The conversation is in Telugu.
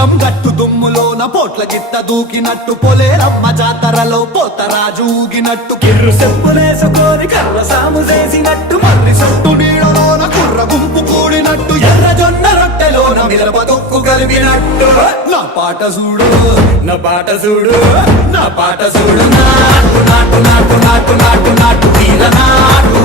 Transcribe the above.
పొలం గట్టు దుమ్ములోన పోట్ల గిత్త దూకినట్టు పొలేరమ్మ జాతరలో పోతరాజు ఊగినట్టు కిర్రు చెప్పులేసుకొని కర్ర సాము చేసినట్టు మర్రి సొట్టు నీడలోన కుర్ర గుంపు కూడినట్టు ఎర్ర జొన్న రొట్టెలోన మిరప తొక్కు కలిపినట్టు నా పాట చూడు నా పాట చూడు నా పాట చూడు నాటు నాటు నాటు నాటు నాటు నాటు తీర నాటు